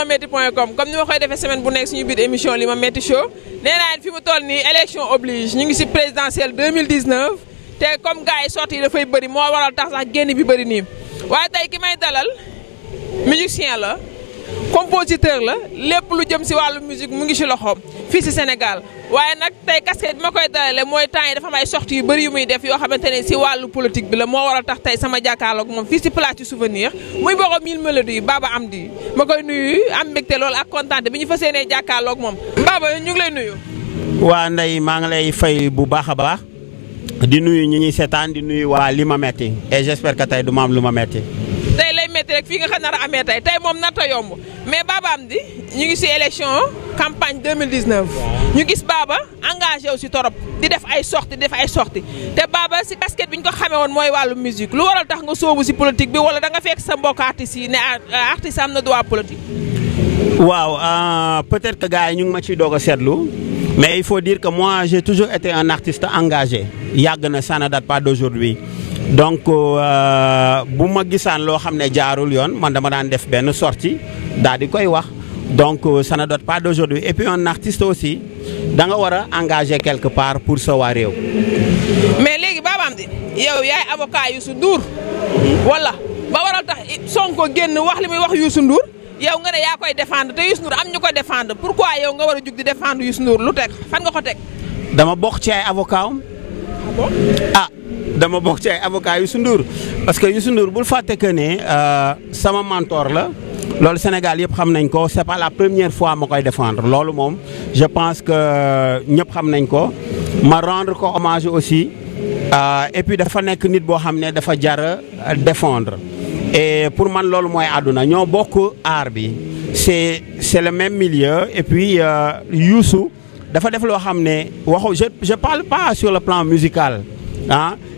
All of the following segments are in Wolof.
limametti.com comme ni ma koy defee semaine bu nekk suñu biir émission Limametti Show nee naa fi mu toll nii élection oblige ñu ngi si présidentielle 2019 te comme gars yi sorti yi dafay bëri moo waral tax sax génn bi bëri nii waaye tey ki may dalal musicien la compositeur la lépp lu jëm si wàllu musique mu ngi si loxoom fii si Sénégal waaye nag tey casquette bi ma koy dalale mooy temps yi dafa am ay sorties yu bëri yu muy def yoo xamante ne si wàllu politique bi la moo waral tax tey sama jàkkaarloog moom fii si place du souvenir muy borom 1000 mélodies Baba Amdy ma koy nuyu am mbégte loolu ak kontaante bi ñu fas yéenee jàkkaarloog moom Baba ñu ngi lay nuyu. waa Ndeye maa ngi lay fay bu baax a baax di nuyu ñi ñuy seetaan di nuyu waa Limametti et j'espère que tey du ma am lu ma metti. tey lay métti rek fii nga xam nar a amee tey moom nata yomb mais Baba Amdy ñu ngi si élection campagne 2019 ñu gis Baba engagé aussi torop di def ay sorties te Baba si casquette bi ñu ko xamee woon mooy wàllu musique lu waral tax nga sóobu si politique bi wala da nga fekk sa mbokk artistes yi ne artiste am na droit politique. waaw peut-être que gars yi ñu ngi ma ciy doog a seetlu mais il faut dire que moi j'ai toujours été un artiste engagé yàgg na ça ne date pas d'aujourd'hui donc bu ma gisaan loo xam ne jaarul yoon man dama daan def benn sortie daal di koy wax donc ça ne date pas d'aujourd'hui et puis un artiste aussi da nga war a engagé quelque part pour sa waa réew. mais léegi Baba Amdy yow yaay avocat Youssou Ndour wala ba waral tax Sonko génn wax li muy wax Youssou Ndour yow nga ne yaa koy défendre te Youssou Ndour am ñu ko défendre pourquoi yow nga war a jug di défendre Youssou Ndour lu teg fan nga ko teg. dama bokk ci ay avocat dama bokk ci ay avocat Youssou Ndour parce que Youssou Ndour bul fàtte que ne sama mentor la loolu Sénégal yëpp xam nañ ko c'est pas la première fois ma koy défendre loolu moom je pense que ñëpp xam nañ ko ma rendre ko hommage aussi et puis dafa nekk nit boo xam ne dafa jar défendre et pour man loolu mooy àdduna ñoo bokk art bi c'est le même milieu et puis Youssou dafa def loo xam ne waxu je parle pas sur le plan musical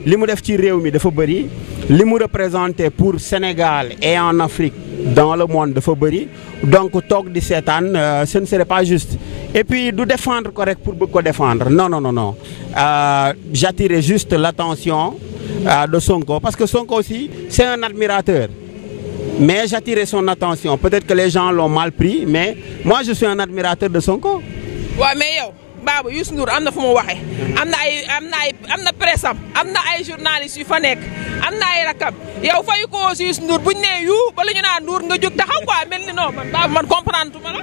li mu def ci réew mi dafa bëri li mu représenté pour Sénégal et en Afrique dans le monde dafa bëri donc toog di seetaan ce ne serait pas juste et puis du défendre ko rek pour bëgg ko défendre non j'attirais juste l'attention de Sonko parce que Sonko aussi c'est un admirateur mais j'attirais son attention peut-être que les gens l'ont mal pris mais moi je suis un admirateur de Sonko. waaw mais yow Baba Youssou Ndour am na fu mu waxee am na presse am na ay journalistes yu fa nekk am na ay rakam yow fayu ko aussi Youssou Ndour buñ nee yu bala ñu naan Ndour nga jóg taxaw quoi mel ni non man comprendre tuma la.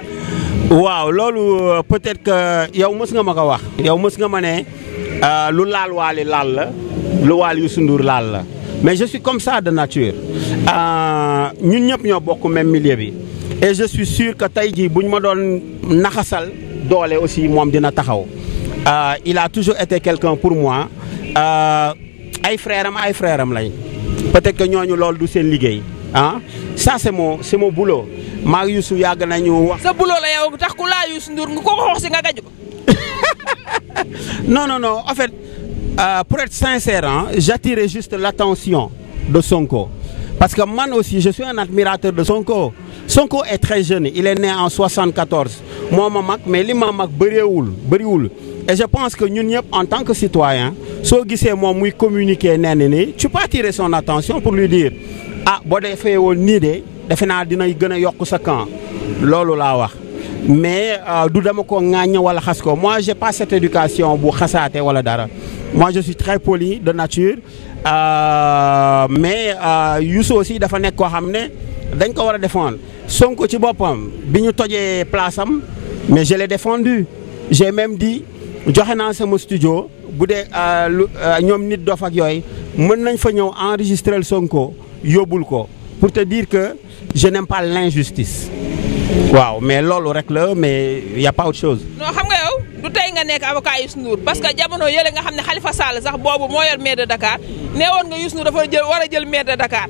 waaw loolu peut-être que yow mës nga ma ko wax. yow mës nga ma ne lu laal waali laal la lu waal Youssou Ndour laal la mais je suis comme ça de nature ñun ñëpp ñoo bokk même milieu bi et je suis sûr que tey jii buñ ma doon naxasal. doole aussi moom dina taxaw il a toujours été quelqu'un pour moi ay frère am lañ peut-être que ñooñu loolu du seen liggéey ça c'est mon boulot maa Youssou yàgg nañu wax. sa boulot la yow tax ku laa Youssou Ndour nga ko wax si nga gaju ko. non en fait pour être sincère j'attirais juste l'attention de Sonko parce que man aussi je suis un admirateur de Sonko. Sonko est très jeune il est né en 74 moo ma mag mais li ma mag bëriwul et je pense que ñun ñëpp en tant que citoyen soo gisee moom muy communiquer nee na ni tu peux attirer son attention pour lui dire boo defee woon nii de defe naa dina gën a yokk sa camp loolu laa wax mais du dama ko ŋaañ wala xas ko moi j'ai pas cette éducation bu xasaate wala dara moi je suis très poli de nature mais Youssou aussi dafa nekk koo xam ne dañ ko war a défendre Sonko ci boppam bi ñu tojee place am mais je l'ai défendu j'ai même dit joxe naa sama studio bu dee ñoom nit dof ak yooyu mën nañ fa ñëw enregistrer Sonko yóbbul ko pour te dire que je n'aime pas l'injustice waaw mais loolu rek la mais y a pas autre chose. non xam nga yow du tey nga nekk avocat Youssou Ndour parce que jamono yële nga xam ne Khalifa Sall sax boobu moo yor maire de Dakar nee woon nga Youssou Ndour dafa war a jël maire de Dakar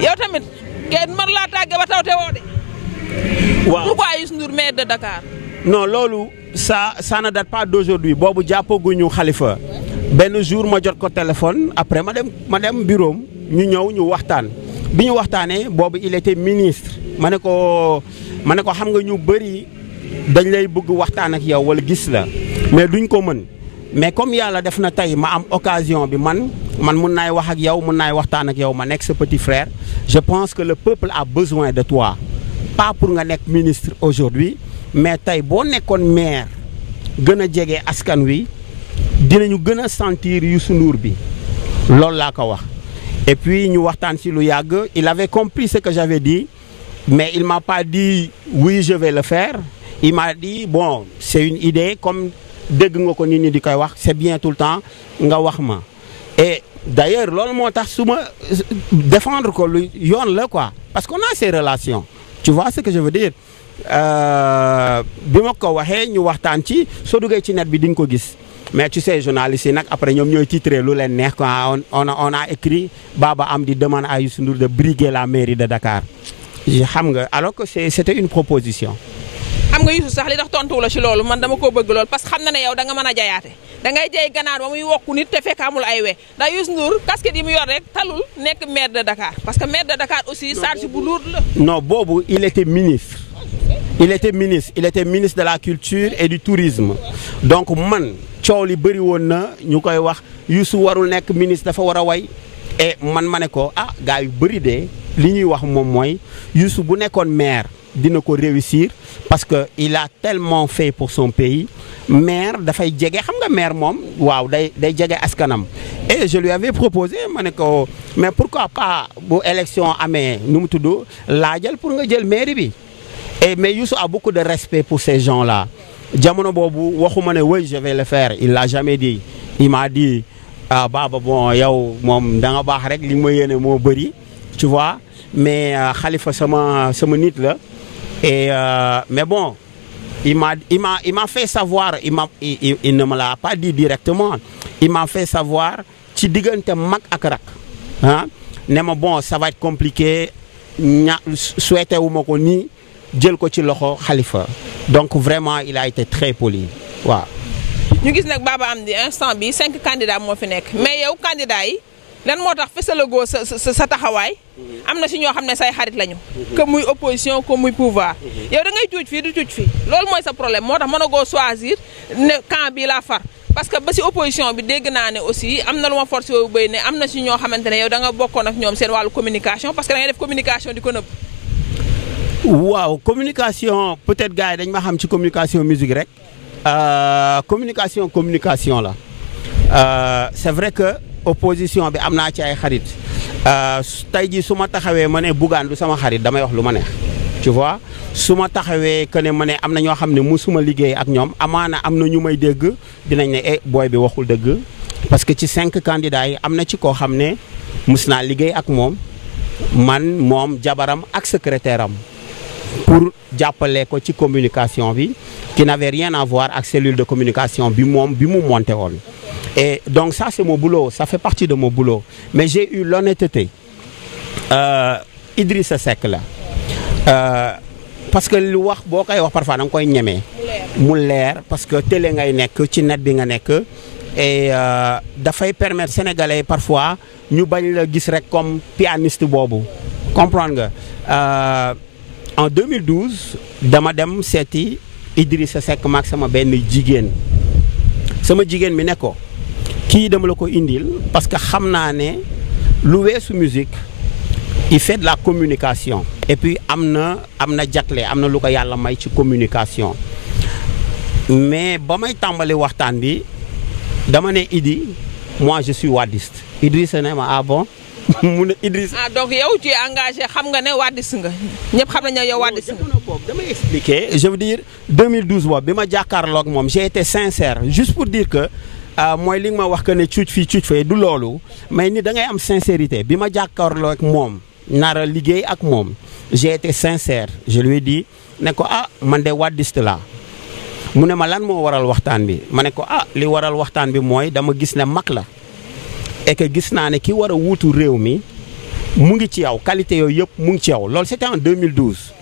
yow tamit. kenn man laa tàgge ba taw te woo de. waaw pourquoi Youssou Ndour maire de Dakar. non loolu ça ne date pas d'aujourd'hui boobu jàppaguñu Khalifa benn jour ma jot ko téléphone après ma dem bureau ñu ñëw ñu waxtaan bi ñu waxtaanee boobu il était ministre ma ne ko xam nga ñu bëri dañ lay bëgg waxtaan ak yow wala gis la mais duñ ko mën mais comme yàlla def na tey ma am occasion bi man mun naay wax ak yow mun naay waxtaan ak yow ma nekk sa petit frère je pense que le peuple a besoin de toi pas pour nga nekk ministre aujourd'hui mais tey boo nekkoon maire gën a jege askan wi dinañu gën a sentir Youssou Ndour bi loolu laa ko wax. Et puis ñu waxtaan ci lu yàgg il avait compris ce que j'avais dit mais il m'a pas dit oui je vais le faire il m'a dit bon c'est une idée comme dégg nga ko nit ñi di koy wax c'est bien tout le temps nga wax ma. Et d'ailleurs loolu moo tax su ma défendre ko lu yoon la quoi parce qu'on a ces relations tu vois ce que je veux dire bi ma ko waxee ñu waxtaan ci soo duggee ci net bi di nga ko gis mais tu sais journalistes yi nag après ñoom ñooy titré lu leen neex quoi on a écrit Baba Amdi demande à Youssou Ndour de briguer la mairie de Dakar xam nga alors que c'était une proposition. xam nga Youssou sax li tax tontu la ci loolu man dama koo bëgg lool parce que xam na ne yow da nga mën a jayaate da ngay jay ganaar ba muy wokku nit te fekk amul ay we ndax Youssou Ndour casquette yi mu yor rek talul nekk maire de Dakar parce que maire de Dakar aussi charge bu lourd la. non boobu il était ministre de la culture et du tourisme donc man coow li bëri woon na ñu koy wax Youssou warul nekk ministre dafa war a way et man ma ne ko ah gars yu bëri de li ñuy wax moom mooy Youssou bu nekkoon maire dina ko réussir parce que il a tellement fait pour son pays maire dafay jege xam nga maire moom waaw day jege askanam et je lui avais proposé ma ne ko mais pourquoi pas bu élection amee nu mu tudd laajal pour nga jël mairie bi et mais Youssou a beaucoup de respect pour ces gens-là jamono boobu waxuma ne oui je vais le faire il l'a jamais dit il m'a dit ah Baba bon yow moom da nga baax rek li ma yéene moo bëri tu vois mais Khalifa sama nit la et mais bon il m'a fait savoir il ne me l'a pas dit directement il m'a fait savoir ci diggante mag ak rak ah ne ma bon ça va être compliqué souhaité wu ma ko nii jël ko ci loxo Khalifa donc vraiment il a été très poli waaw. ñu gis nag Baba Amdi instant bi 5 candidats moo fi nekk mais yow candidat yi lan moo tax fësalagoo sa taxawaay am na si ñoo xam ne say xarit lañu. que muy opposition que muy pouvoir. yow da ngay cuuj fii du cuuj fii loolu mooy sa problème moo tax mën a goo choisir ne camp bi laa far parce que ba si opposition bi dégg naa ne aussi am na lu ma forcé wu béy ne am na si ñoo xamante ne yow da nga bokkoon ak ñoom seen wàllu communication parce que da ngay def communication di ko nëbb. waaw communication peut-être gars yi dañ ma xam ci communication musique rek communication la c'est vrai que opposition bi am naa ci ay xarit tey jii su ma taxawee ma ne Bougane du sama xarit damay wax lu ma neex tu vois su ma taxawee que ne ma ne am na ñoo xam ne musuma liggéey ak ñoom amaana am na ñu may dégg dinañ ne booy bi waxul dëgg parce que ci 5 candidats yi am na ci koo xam ne mus naa liggéey ak moom moom jabaram ak secrétaire am pour jàppale ko ci communication bi qui n'avait rien à voir ak cellule de communication bi mu monté woon et donc ça c'est mon boulot ça fait partie de mon boulot mais j'ai eu l'honnêteté Idrissa Seck la parce que lu wax boo koy wax parfois da nga koy ñemee mu leer parce que télé ngay nekk ci net bi nga nekk et dafay permettre sénégalais parfois ñu bañ la gis rek comme pianiste boobu comprendre nga en 2012 dama dem seeti Idrissa Seck maag sama benn jigéen mi ne ko kii dama la ko indil parce que xam naa ne lu weesu musique il fait de la communication et puis am na jagle am na lu ko yàlla may ci communication mais ba may tàmbali waxtaan bi dama ne Idi moi je suis wadiste Idrissa ne ma ah bon mu ne Idrissa. ah donc yow tu es engagé xam nga ne wadiste nga ñëpp xam nañu yow wadiste nga. boobu damay expliquer je veux dire 2012 boobu bi ma jàkkaarloog moom j'ai été sincère juste pour dire que mooy li nga ma wax que ne cuuc fii cuuc fee du loolu mais ni da ngay am sincérité bi ma jàkkaarloog moom nara liggéey ak moom j'ai été sincère je lui ai dit ne ko ah man de wadiste la mu ne ma lan moo waral waxtaan bi ma ne ko ah li waral waxtaan bi mooy dama gis ne mag la. et que gis naa ne ki war a wuutu réew mi mu ngi ci yow qualité yooyu yëpp mu ngi ci yow loolu c'était en 2012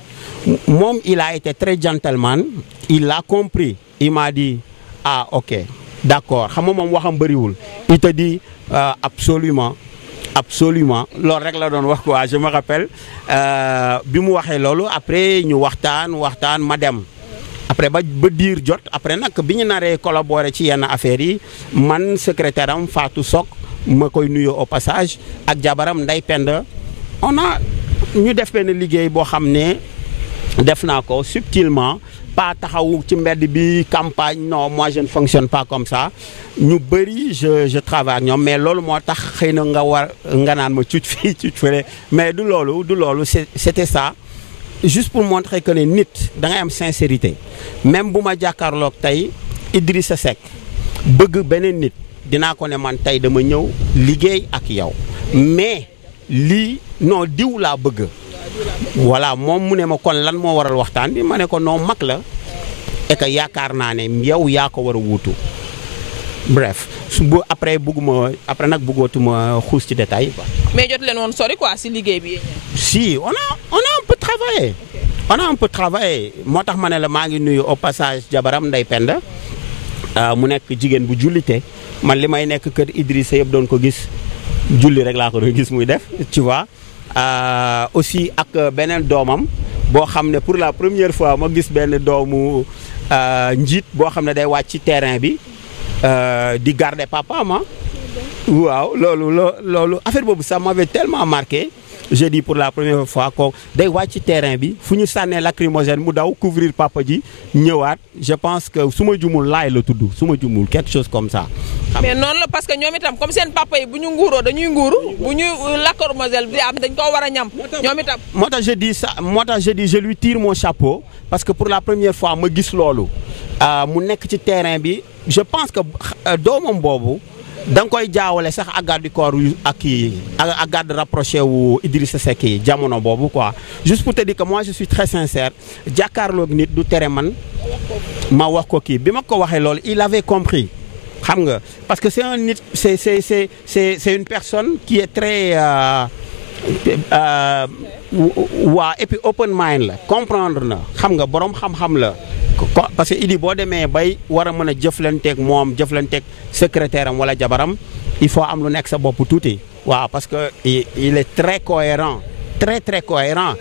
moom il a été très gentleman il l'a compris il m'a dit ah ok d'accord xam nga moom waxam bëriwul il te dit absolument loolu rek la doon wax quoi je me rappelle bi mu waxee loolu après ñu waxtaan ma dem après ba diir jot après nag bi ñu naree collaborer ci yenn affaires yi man secrétaire am Fatou Sok ma koy nuyoo au passage ak jabaram Ndeye Penda ñu def benn liggéey boo xam ne def naa ko subtilement pas taxaw ci mbedd bi campagne non moi je ne fonctionne pas comme ça ñu bëri je travaille ak ñoom mais loolu moo tax xëy na nga naan ma cuuc fii cuuc fële mais du loolu c'était ça juste pour montrer que ne nit da ngay am sincérité même bu ma jàkkaarloog tey Idrissa Seck bëgg beneen nit dinaa ko ne man tey dama ñëw liggéey ak yow mais lii non diw laa bëgg voilà moom mu ne ma kon lan moo waral waxtaan bi ma ne ko non mag la et que yaakaar naa ne yow yaa ko war a wuutu bref après nag bëggootuma xuus ci détail quoi. mais jot leen woon sori quoi si liggéey bi. si on a un peu travaillé. Okay. On a un peu travaillé moo tax ma ne la maa ngi nuyu au passage jabaram Ndeye Penda mu nekk jigéen bu jullite man li may nekk kër Idrissa yëpp doon ko gis julli rek laa ko doon gis muy def tu vois. Aussi ak beneen doomam boo xam ne pour la première fois ma gis benn doomu njiit boo xam ne day wàcc ci terrain bi di garder papa ma waaw loolu affaire boobu ça m'avait tellement marqué je dis pour la première fois ko day wàcc ci terrain bi fu ñu sànnee lacrymogène mu daw couvrir papa ji ñëwaat je pense que su ma jumul laay la tudd su ma jumul quelque chose comme ça. mais noonu la parce que ñoom itam comme seen papa yi bu ñu nguuroo dañuy nguuru bu ñu lacrymogène bi am dañ koo war a ñam ñoom itam. moo tax je dis je lui tire mon chapeau parce que pour la première fois ma gis loolu mu nekk ci terrain bi je pense que doomam boobu. da nga koy jaawale sax ak garde du corps ak kii ak garde rapproché wu Idrissa Seck yi jamono boobu quoi juste pour te dire que moi je suis très sincère jàkkaarloog nit du tere man ma wax ko kii bi ma ko waxee loolu il avait compris xam nga parce que c'est un nit c'est une personne qui est très waa et puis open mind la comprendre na xam nga borom xam-xam la. parce que Idi boo demee bay war a mën a jëflanteeg moom jëflanteeg secrétaire am wala jabaram il faut am lu nekk sa bopp tuuti waaw parce que il est très cohérent très cohérent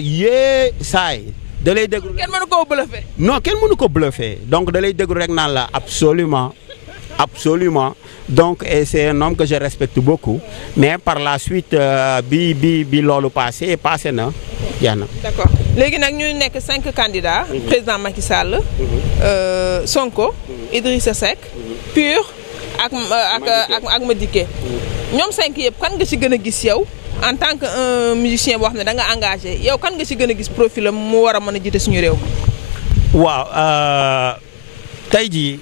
yee saay da lay déglu. kenn mënu koo bluffé. non kenn mënu ko bluffé donc da lay déglu rek naan la absolument donc et c'est un homme que je respecte beaucoup mais par la suite bi loolu passé na jeex na. d'accord léegi nag ñu nekk 5 candidats. président Macky Sall. Sonko. Idrissa Seck. PUR ak Madické. ñoom 5 yëpp kan nga ci gën a gis yow en tant que un musicien boo xam ne da nga engagé yow kan nga ci gën a gis profil am mu war a mën a jiite suñu réew. waaw tey jii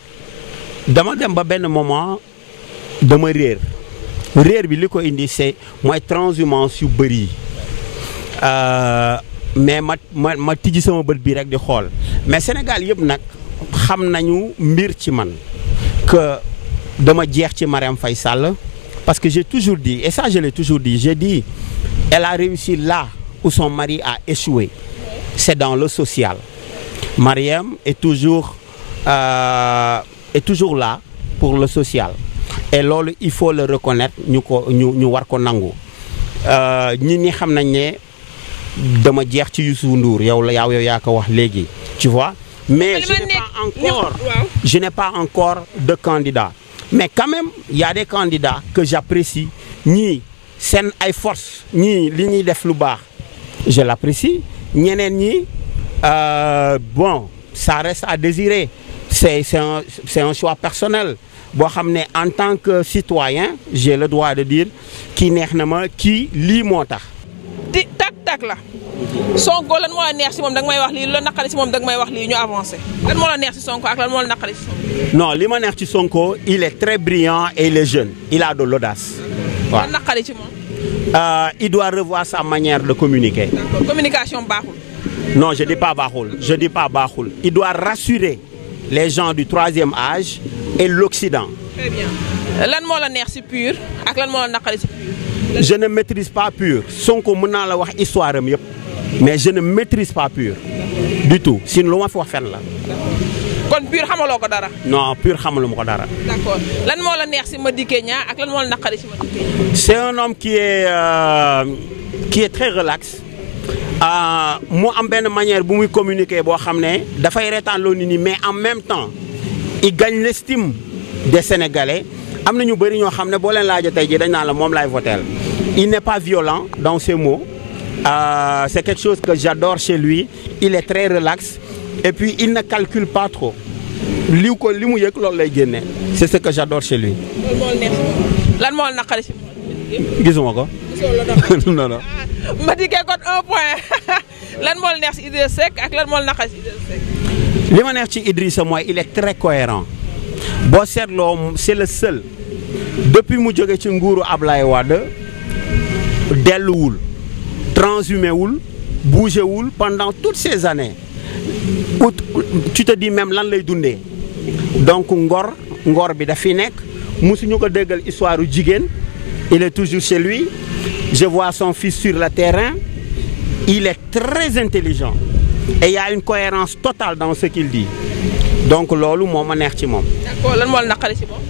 dama dem ba benn moment dama réer bi li ko indi c'est mooy transhumance yu bëri mais ma tijji sama bët bii rek di xool mais Sénégal yëpp nag xam nañu mbir ci man que dama jeex ci Marième Faye Sall parce que j'ai toujours dit et ça je l'ai toujours dit j'ai dit elle a réussi là où son mari a échoué c'est dans le social. Marième est toujours là pour le social et loolu il faut le reconnaître ñu war ko nangu ñi xam nañ ne dama jeex ci Youssou Ndour yow yaa ko wax léegi tu vois mais je n'ai pas encore de candidat mais quand même il y a des candidats que j'apprécie ñii seen ay force ñii li ñuy def lu baax je l'apprécie ñeneen ñi bon ça reste à désirer c'est un choix personnel boo xam ne en tant que citoyen j'ai le droit de dire kii neex na ma kii lii moo tax. di tak la Sonko lan moo la neex si moom da nga may wax lii la naqari si moom da nga may wax lii ñu avancé lan moo la neex si Sonko ak lan moo la naqari si Sonko. non li ma neex ci Sonko il est très brillant et il est jeune il a de l'audace. waaw lan naqari ci moom. Il doit revoir sa manière de communiquer. D'accord. Communication baaxul. Non, je dis pas baaxul. Il doit rassurer les gens du 3e âge et l'Occident. Très bien. Lan moo la neex ci PUR ak lan moo la naqari ci PUR. Je ne maîtrise pas PUR. Sonko mën naa la wax histoire am yëpp mais je ne maîtrise pas PUR du tout sinon lu ma fi wax fenn la. kon PUR xamaloo ko dara. Non PUR xamaluma ko dara. D'accord lan moo la neex ci Madické Niang ak lan moo la naqari ci Madické Niang. C'est un homme qui est très relax. mu am benn manière bu muy communiquer boo xam ne dafay reetaan loo nit ñi mais en même temps il gagne l'estime des Sénégalais am na ñu bëri ñoo xam ne boo leen laajee tey jii dañ naan la moom laay voter il n'est pas violent dans ses mots C'est quelque chose que j'adore chez lui. Il est très relax et puis il ne calcule pas trop. C'est ce que j'adore chez lui. Gisuma ko. Non non. ma dikkee kon 1 point lan moo la neex ci Idrissa Seck ak lan moo la naqari ci Idrissa Seck. li ma neex ci Idrissa mooy il est très cohérent boo seetloo c'est le seul depuis mu jóge ci nguuru Ablaye Wade delluwul transhumé wul bougé wul pendant toutes ces années tu te dis même lan lay dundee donc ngor bi daf fi nekk musuñu ko déggal histoire u jigéen. Il est toujours chez lui. Je vois son fils sur le terrain. Il est très intelligent. Et il y a une cohérence totale dans ce qu'il dit. Donc, lolu moma neex ci mom. D'accord, lan mo la nakari ci mom?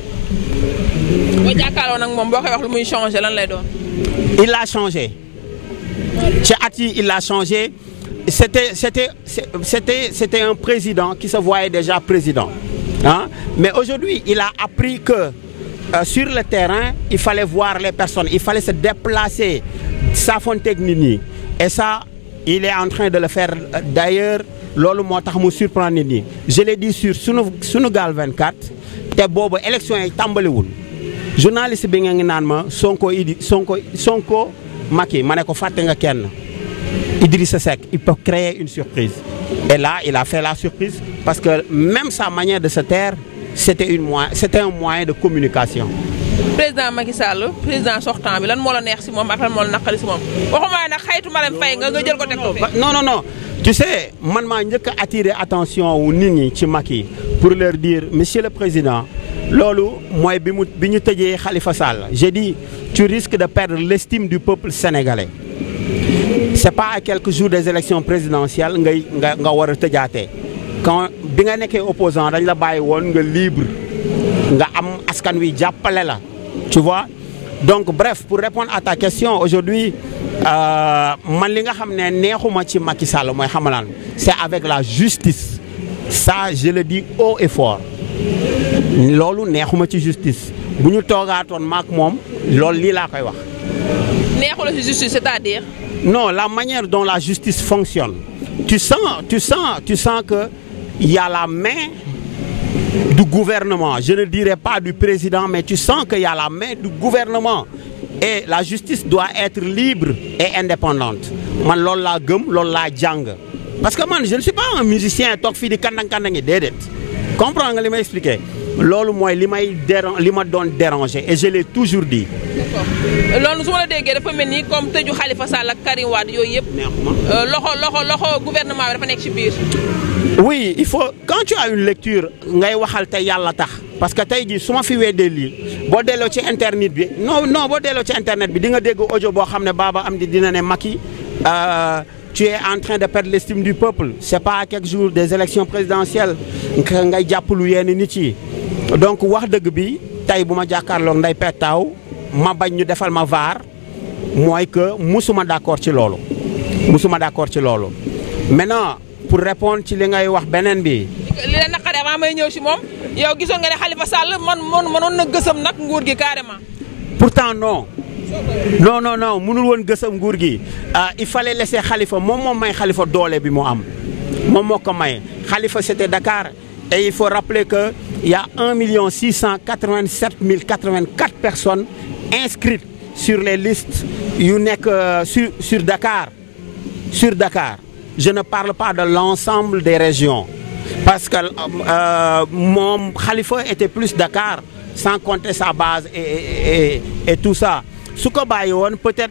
Bo jakkalo nak mom bokay wax lu muy changer lan lay doon? Il a changé. Ci ati il a changé. C'était un président qui se voyait déjà président. Hein? Mais aujourd'hui, il a appris que sur le terrain, il fallait voir les personnes, il fallait se déplacer, s'affronter avec Nini. Et ça, il est en train de le faire. D'ailleurs, lolu motax mu surprendre Nini. Je l'ai dit sur Sunugal 24, té bobu élection yi tambali wul. Journaliste bi nga ngi nan ma Sonko Macky mané ko faté nga kenn. Idrissa Seck, il peut créer une surprise. Et là, il a fait la surprise parce que même sa manière de se taire, c'était un moyen de communication. Président Macky Sall, président sortant bi lan mo la neex ci mom ak lan mo la nakari ci mom. Waxuma nak xaytu Marème Faye nga jël ko tek ko fi. Non. Tu sais, man ma ñëk attirer attention wu nit ñi ci Macky pour leur dire monsieur le président, lolu moy biñu tejé Khalifa Sall. J'ai dit tu risques de perdre l'estime du peuple sénégalais. C'est pas à quelques jours des élections présidentielles nga wara tëjaatee. Quand bi nga nekkee opposant dañ la bàyyi woon nga libre nga am askan wi jàppale la tu vois. Donc bref, pour répondre à ta question aujourd'hui, man li nga xam ne neexuma ci Macky Sall mooy xamalaan c'est avec la justice. Ça je le dis haut et fort. Loolu neexuma ci justice bu ñu toogaatoon maak moom loolu lii laa koy wax. Neexu la ci justice c'est-à-dire? Non, la manière dont la justice fonctionne. Tu sens que il y a la main du gouvernement. Je ne dirais pas du président, mais tu sens qu'il y a la main du gouvernement. Et la justice doit être libre et indépendante. Man loolu laa gëm, loolu laa jàng. Parce que man je ne suis pas un musicien toog fii di kandang-kandangi déedéet. Comprends nga li may expliquer? Loolu mooy li ma doon déranger et je l'ai toujours dit. Loolu su ma la déggee dafa mel ni comme tëju Khalifa Sall ak Karim Wade yooyu yëpp. loxo gouvernement bi dafa nekk ci biir. Oui, il faut quand tu as une lecture ngay waxal te yàlla tax parce que tey jii su ma fi weddee lii boo delloo ci internet bi non boo delloo ci internet bi di nga dégg audio boo xam ne Baba Amdi dina ne Macky tu es en train de perdre l'estime du peuple. C'est pas à quelques jours des élections présidentielles ngay jàppalu yenn nit yi. Donc wax dëgg bi tey bu ma jàkkaarloog nday pettaaw ma bañ ñu defal ma vaar mooy que musuma d'accord ci loolu. Maintenant pour répondre ci li ngay wax beneen bi. li la naqari avant may ñëw ci moom yow gisoon nga ne Khalifa Sall mënoon na gësam nag nguur gi carrément. Pourtant non mënul woon gësam nguur gi il fallait laisser Khalifa moom may Khalifa doole bi mu am moom moo ko may Khalifa c'était Dakar et il faut rappeler que il y a 1 687 084 personnes inscrites sur les listes yu nekk sur Dakar. Je ne parle pas de l'ensemble des régions parce que mon Khalifa était plus Dakar sans compter sa base et tout ça. Su ko bàyyi woon peut-être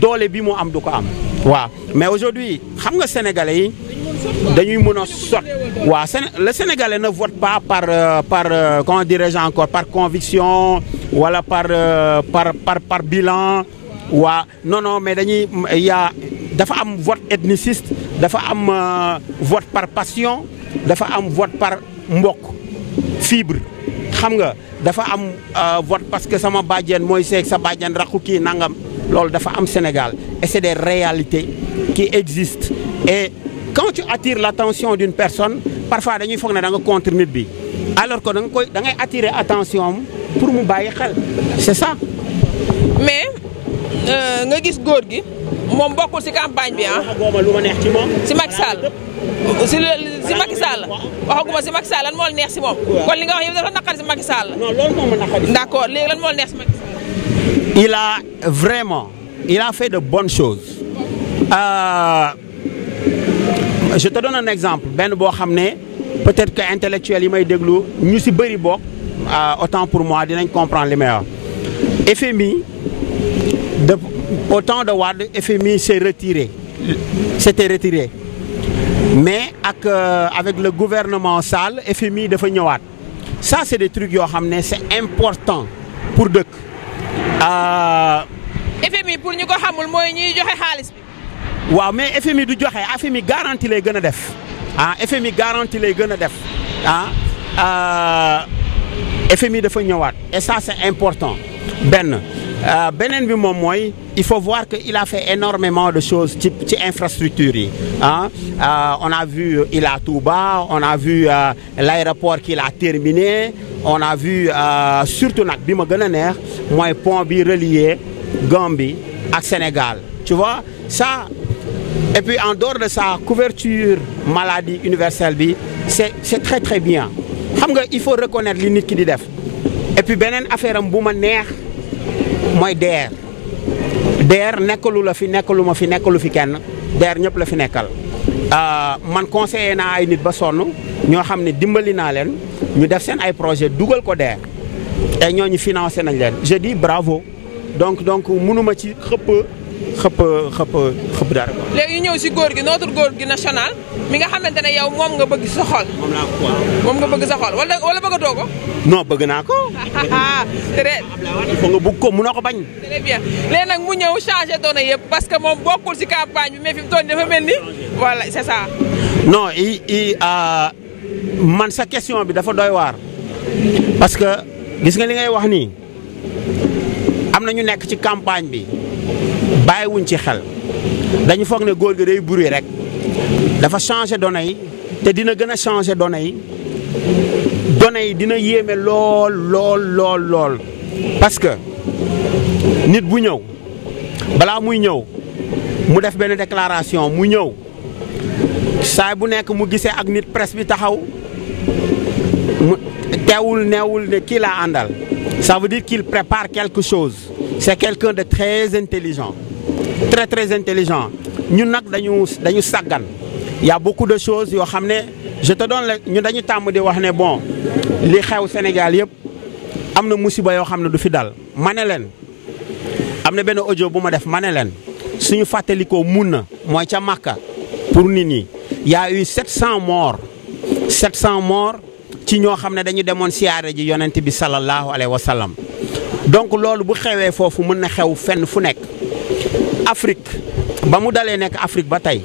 doole bi mu am du ko am. Waaw mais aujourd'hui xam nga sénégalais yi dañuy mën a sot. Waaw le sénégalais ne vote pas par comment dirais-je encore par conviction wala par bilan. Waaw non mais dafa am vote ethniciste dafa am vote par passion dafa am vote par mbokk fibre xam nga dafa am vote parce que sama bàjjen mooy seeg sa bàjjen rakku kii nangam loolu dafa am Sénégal et c'est des réalités qui existent et quand tu attires l'attention d'une personne parfois dañuy foog ne da nga contre nit bi alors que da ngay attirer attention pour mu bàyyi xel c'est ça. Mais nga gis góor gi moom bokkul si campagne bi ah. waxaguma lu ma neex ci moom. si Macky Sall si Macky Sall waxaguma si Macky Sall lan moo neex si moom. kon li nga wax yëpp dafa naqari si Macky Sall. non loolu moo ma naqari. d'accord léegi lan moo neex si Macky Sall. il a fait de bonnes choses. Je te donne un exemple benn boo xam ne peut-être que intellectuels yi may déglu ñu si bëri bokk autant pour moi dinañ comprendre li may wax. FMI au temps de Wade FMI s'était retiré mais avec le gouvernement Sall FMI dafa ñëwaat ça c'est des trucs yoo xam ne c'est important pour dëkk. FMI pour ñu ko xamul mooy ñuy joxe xaalis bi. waaw mais FMI du joxe FMI garantie lay gën a def FMI garantie lay gën a def FMI dafa ñëwaat et ça c'est important beneen bi moom mooy il faut voir que il a fait énormément de choses ci infrastructure yi on a vu Ila Touba on a vu l'aéroport qu'il a terminé on a vu surtout nag bi ma gën a neex mooy pont bi relier Gambie ak Sénégal tu vois ça. Et puis en dehors de ça couverture maladie universelle bi c'est très très bien xam nga il faut reconnaître li nit ki di def et puis beneen affaire am bu ma neex mooy DER nekkalu la fi nekkalu ma fi nekkalu fi kenn DER ñëpp la fi nekkal man conseiller naa ay nit ba sonn ñoo xam ne dimbali naa leen ñu def seen ay projet dugal ko DER et ñooñu financé nañ leen je dis bravo donc mënuma ci xëpp dara. léegi ñu ñëw si góor gi notre góor gi national mi nga xamante ne yow moom nga bëgg sa xol. moom nga bëgg sa xol wala bëggatoo ko. non bëgg naa ko. très il faut nga bëgg ko mënoo ko bañ. très bien léegi nag mu ñëw changé données yëpp parce que moom bokkul si campagne bi mais fi mu toll dafa mel ni voilà c'est ça. non man sa question bi dafa doy waar parce que gis nga li ngay wax nii am na ñu nekk ci campagne bi. bàyyiwuñ ci xel dañu foog ne góor gi day buri rek dafa changer données yi te dina gën a changer données yi dina yéeme lool parce que nit bu ñëw balaa muy ñëw mu def benn déclaration mu ñëw saay bu nekk mu gisee ak nit presse bi taxaw mu neewul ne kii laa àndal ça veut dire qu'il prépare quelque chose c'est quelqu'un de très intelligent très intelligent ñun nag dañu sàggan y a beaucoup de choses yoo xam ne je te donne ñun dañu tàmm di wax ne bon li xew Sénégal yëpp am na musiba yoo xam ne du fi dal ma ne leen am na benn audio bu ma def ma ne leen suñu fàttalikoo mun na mooy ca Makka pour nit ñi y a eu 700 morts ci ñoo xam ne dañu demoon siyaare ji yonent bi sallallahu alayhi wa sallam donc loolu bu xewee foofu mën na xew fenn fu nekk Afrique ba mu dalee nekk Afrique ba tey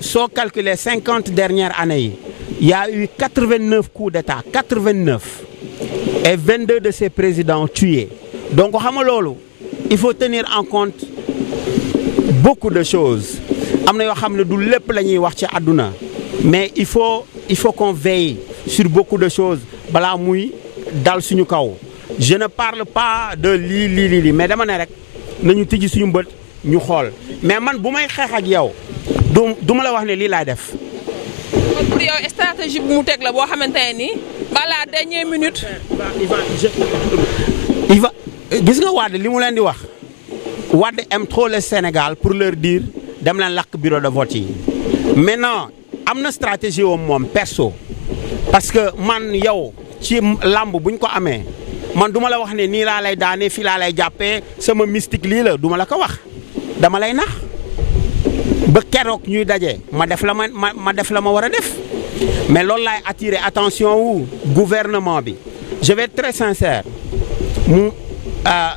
soo calculer 50 dernières années yi y a eu 89 coups d'état 89 et 22 de ces présidents tués donc xam nga loolu il faut tenir en compte beaucoup de choses am na yoo xam ne du lépp la ñuy wax ci àdduna mais il faut qu'on veille sur beaucoup de choses balaa muy dal suñu kaw. Je ne parle pas de lii mais dama ne rek nañu tijji suñu mbët ñu xool mais man bu may xeex ak yow du ma la wax ne lii laay def. kon pour yow stratégie bu mu teg la boo xamante ne nii balaa dernière minute. il va gis nga Wade li mu leen di wax Wade aime trop le Sénégal pour leur dire dem leen lakk bureau de vote yi maintenant am na stratégie woom moom perso parce que man yow ci làmb buñ ko amee. man duma la wax ne nii laa lay daane fii laa lay jàppee sama mystique lii la duma la ko wax dama lay nax ba keroog ñuy daje ma def la ma def la ma war a def mais loolu laay attirer attention wu gouvernement bi je vais être très sincère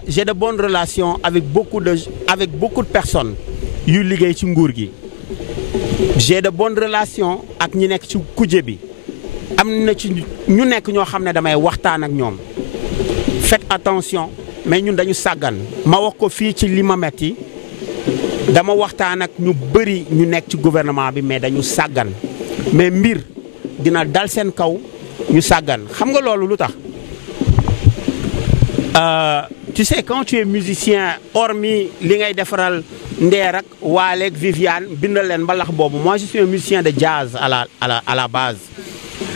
j'ai de bonnes relations avec beaucoup de personnes yu liggéey ci nguur gi j'ai de bonnes relations ak ñi nekk ci kuje bi am na ci ñu nekk ñoo xam ne damay waxtaan ak ñoom. Faites attention mais ñun dañu sàggan ma wax ko fii ci li ma metti dama waxtaan ak ñu bëri ñu nekk ci gouvernement bi mais dañu sàggan mais mbir dina dal seen kaw ñu sàggan xam nga loolu lu tax tu sais quand tu es musicien hormis li ngay defaral Nder ak Wale ak Viviane bindal leen mbalax boobu moi je suis un musicien de jazz à la base.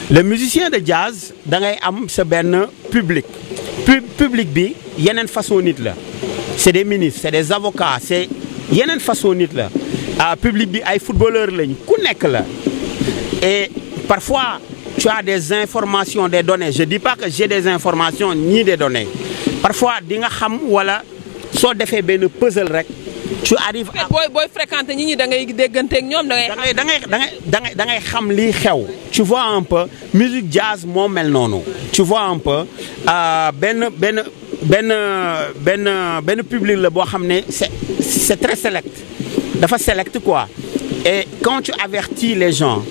Le musicien de jazz da ngay am sa benn public bi yeneen façon nit la c'est des ministres c'est des avocats c'est yeneen façon nit la public bi ay footballeurs lañ ku nekk la et parfois tu as des informations des données je dis pas que j'ai des informations ni des données parfois di nga xam wala soo defee benn puzzle rek tu arrives à booy fréquenter nit ñi da ngay dégganteeg ñoom da ngay xam lii xew tu vois un peu musique jazz moo mel noonu tu vois un peu benn public la boo xam ne c'est très select dafa select quoi et quand tu avertis les gens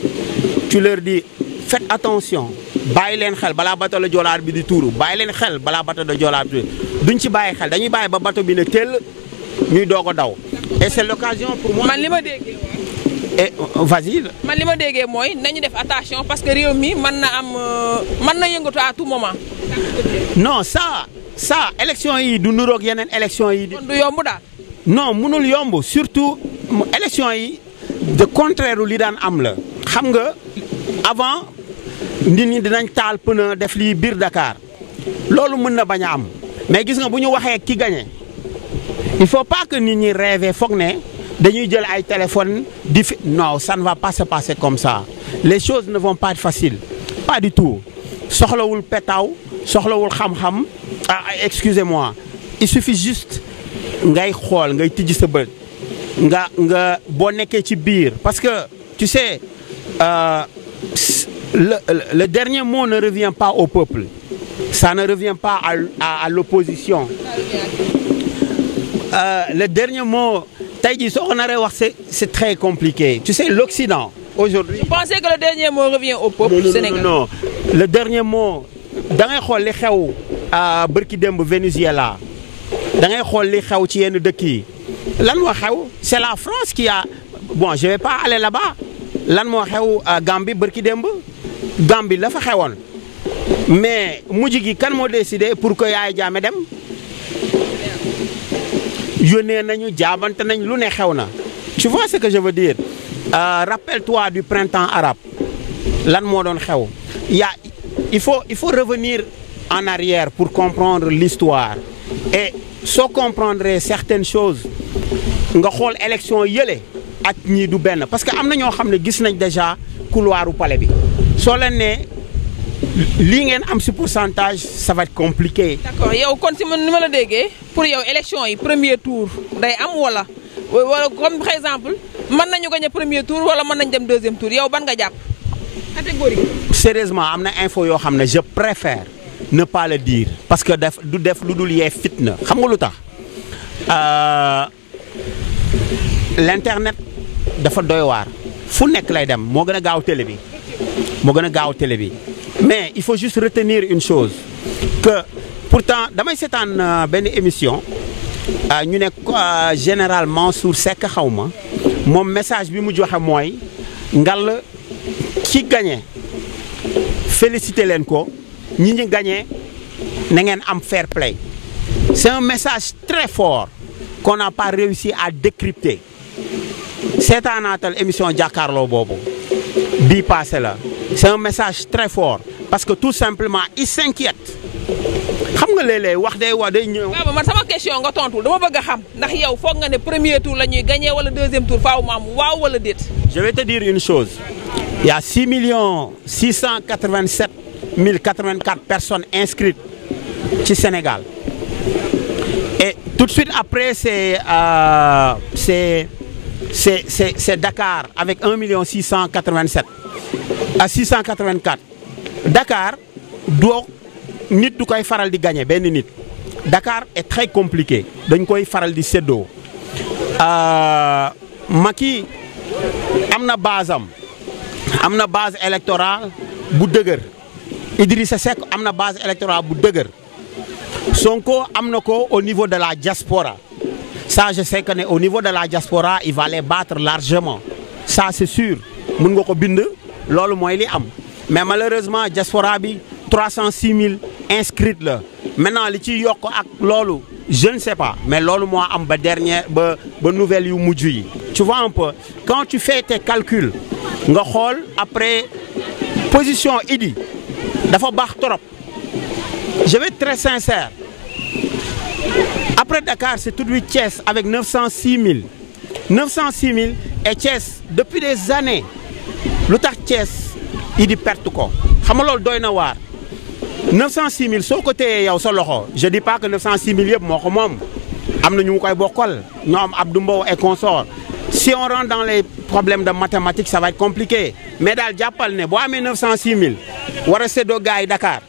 tu leur dis faites attention bàyyi leen xel balaa bateau la Jolaar bi di tuuru bàyyi leen xel balaa bateau de Jolaar bi duñ ci bàyyi xel dañuy bàyyi ba bateau bi ne teel ñuy doog a daw et c'est l'occasion pour moi. man li ma déggee et vas-y. man li ma déggee mooy nañu def attention parce que réew mi mën na yëngatu à tout moment. non ça élection yi du nuroog yeneen élection yi. kon du yomb daal. non mënul yomb surtout élection yi de contraire li daan am la xam nga avant nit ñi dinañ taal pneu def lii biir Dakar loolu mën na bañ a am mais gis nga bu ñu waxee ki gagné il faut pas que nit ñi rêver foog ne dañuy jël ay téléphone non ça ne va pas se passer comme ça les choses ne vont pas être faciles pas du tout soxlawul pétaw soxlawul xam-xam excusez-moi il suffit juste ngay xool ngay tijji sa bët nga boo nekkee ci biir parce que tu sais le dernier mot ne revient pas au peuple ça ne revient pas à l'opposition le dernier mot tey jii soo ko naree wax c'est très compliqué tu sais l'Occident aujourd'hui. Vous pensez que le dernier mot revient au peuple sénégalais? Non le dernier mot da ngay xool li xew bërki démb Venezuela da ngay xool li xew ci yenn dëkk yi lan moo xew c'est la France qui a bon je vais pas aller là-bas lan moo xew Gambie bërki démb Gambie la fa xewoon mais mujj gi kan moo décidé pour que Yaya Jammeh dem yónnee nañu jaabante nañ lu ne xew na tu vois ce que je veux dire rappelle-toi du printemps arabe lan moo doon xew il faut revenir en arrière pour comprendre l'histoire et soo comprendre certaines choses nga xool élection yële ak ñii du benn parce que am na ñoo xam ne gis nañ déjà couloiru palais bi soo leen ne lii ngeen am ci pourcentage ça va être compliqué. D'accord yow kon si ni ma la déggee pour yow élection yi premier tour day am wala comme par exemple mën nañu gagner premier tour wala mën nañ dem deuxième tour yow ban nga jàpp catégorie. Sérieusement am na info yoo xam ne je préfère ne pas le dire parce que du def lu dul yee fitna xam nga lu tax l'internet dafa doy waar fu nekk lay dem moo gën a gaaw télé bi mais il faut juste retenir une chose que pourtant damay seetaan benn émission ñu ne général Mansour Seck xaw ma moom message bi mu joxe mooy ngal ki gagné félicité leen ko ñi ñu gagné na ngeen am fair play c'est un message très fort qu'on n'a pas réussi à décrypter seetaanaatal émission jàkkaarloo boobu bii passé la c'est un message très fort parce que tout simplement il s'inquiète xam nga léeg-léeg wax day ñëw. waaw man sama question nga tontu dama bëgg a xam ndax yow foog nga ne premier tour la ñuy gagner wala deuxième tour faaw ma am waaw wala déet. je vais te dire une chose il y a 6 687 084 personnes inscrites ci Sénégal et tout de suite après c'est Dakar avec 1 687 à 684 Dakar doo nit du koy faral di gagner benn nit Dakar est très compliqué dañ koy faral di séddoo Macky am na base électorale bu dëgër Idrissa Seck am na base électorale bu dëgër Sonko am na ko au niveau de la diaspora ça je sais que ne au niveau de la diaspora il va les battre largement ça c'est sûr mën nga ko bind loolu mooy li am mais malheureusement diaspora bi 306 000 inscrits la maintenant li ci yokk ak loolu je ne sais pas mais loolu moo am ba dernière ba nouvelle yu mujj yi. tu vois un peu quand tu fais tes calculs nga xool après position Idy dafa baax trop je vais être très sincère après Dakar c'est tout de suite Thiès avec 906 000 et Thiès depuis des années lu tax Thiès Idy perte ko xam nga loolu doy na waar 906 000 soo ko téyee yow sa loxo je dis pas que 906 000 yëpp moo ko moom am na ñu mu koy bokkal ñoom Abdou Mbow et consorts si on rentre dans les problèmes de mathématiques ça va être compliqué mais daal jàppal ne boo amee 906 000 war a séddoo gars yi Dakar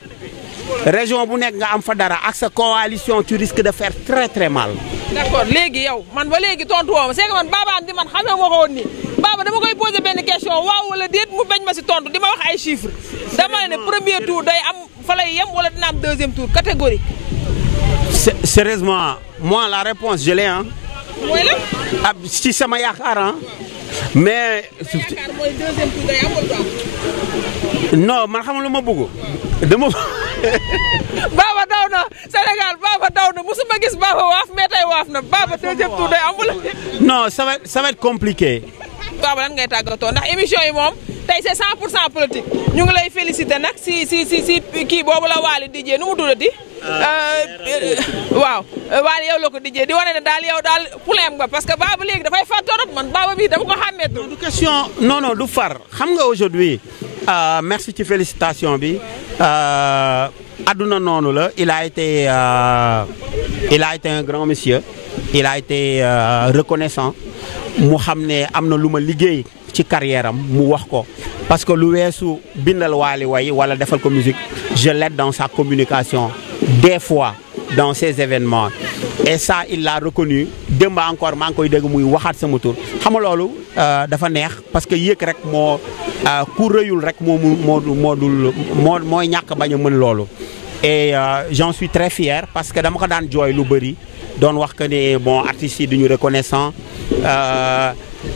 région bu nekk nga am fa dara ak sa coalition tu risques de faire très très mal. d'accord léegi yow man ba léegi tontu woo ma c'est que man Baba Andi man xamee moo ko woon nii Baba dama koy poser benn question waaw wala déet mu bañ ma si tontu di ma wax ay chiffres dama ne premier tour day am fa lay yem wala dina am deuxième tour catégorique. Sérieusement moi la réponse je l'ai hein. mooy la. ah ci sama yaakaar hein. mais. yaakaar mooy deuxième tour day am wala du am. non man xam lu ma bëgg dama. Baba daw na Sénégal Baba daw na musuma gis Baba waaf mais tey waaf na Baba deuxième tour day am wala. non ça va être compliqué. Baba lan ngay tàggatoo ndax émission yi moom tey c'est 100% politique ñu ngi lay féliciter nag si kii boobu la Waly DJ nu mu tuddati. waaw Waly yow la ko DJ di wane ne daal yow daal problème nga parce que Baba léegi dafay far torop man Baba bii dama ko xàmmeetu. du question non du far xam nga aujourd'hui merci ci félicitation bi adduna noonu la il a été un grand monsieur il a été reconnaissant mu xam ne am na lu ma liggéey ci carrière am mu wax ko parce que lu weesu bindal Waly way wala defal ko musique je l'aide dans sa communication des fois dans ces événements et ça il l'a reconnu démb encore maa ngi koy dégg muy waxaat sama tur xam nga loolu dafa neex parce que yëg rek moo ku rëyul rek mooy ñàkk bañ a mën loolu et j'en suis très fier parce que dama ko daan jooy lu bëri doon wax que ne bon artistes yi duñu reconnaissant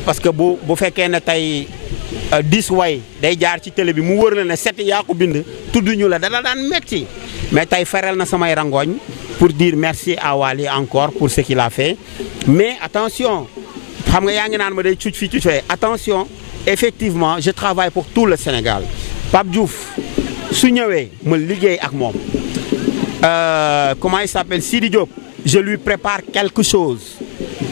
parce que bu fekkee ne tey 10 way day jaar ci télé bi mu wër la ne 7 yaa ko bind tudduñu la dana daan metti mais tey ferel na samay rangooñ pour dire merci à Waly encore pour ce qu'il a fait mais attention xam nga yaa ngi naan ma day cuuc fi attention effectivement je travaille pour tout le Sénégal Pape Diouf su ñëwee ma liggéey ak moom comment il s'appelle Sidi Diop je lui prépare quelque chose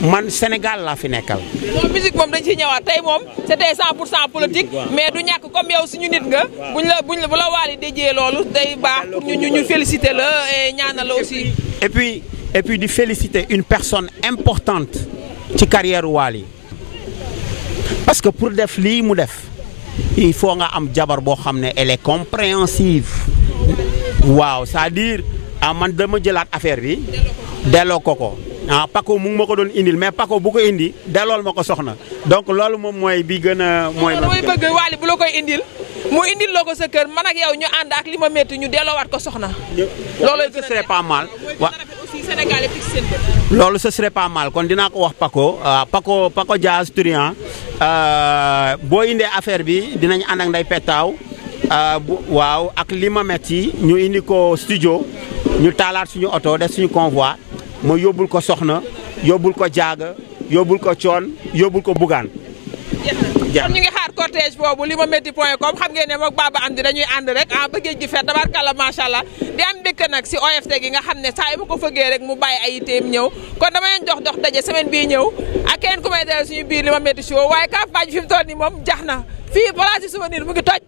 man Sénégal laa fi nekkal. moom musique moom dañ ciy ñëwaat tey moom c'était 100% politique mais du ñàkk comme yow suñu nit nga bu la Waly déjee loolu day baax pour ñu féliciter la et ñaanal la aussi. et puis di féliciter une personne importante ci carrière Waly parce que pour def lii mu def il faut nga am jabar boo xam ne elle est compréhensive waaw c'est-à-dire man dama jëlaat affaire bi delloo ko. Paco mu ngi ma ko doon indil mais Paco bu ko indi dellool ma ko soxna donc loolu moom mooy bi gën a. mooy bëgg Waly bu la koy indil mu indil loo ko sa kër man ak yow ñu ànd ak li ma métti ñu delloowaat ko soxna. loolu ce serait pas mal. loolu ce serait pas mal kon dinaa ko wax Paco Diaz Turian boo indee affaire bi dinañ ànd ak Ndeye Petaaw waaw ak li ma métti ñu indi ko studio ñu taalaat suñu oto def suñu convoi. ma yóbbul ko soxna yóbbul ko jaaga yóbbul ko coon yóbbul ko bugaan. kon ñu ngi xaar cortège boobu limametti.com xam ngeen ne moom Baba Andi dañuy ànd rek ba géej gi fet tabarkalla macha allah di am mbégte nag si OFT gi nga xam ne saa yu ma ko fëggee rek mu bàyyi ay yitteem ñëw kon dama leen dox daje semaine bii ñëw ak keneen ku may dalal suñu biir Limametti show waaye campagne fi mu toll nii moom jax na fii balaa si souvenir mu ngi toj.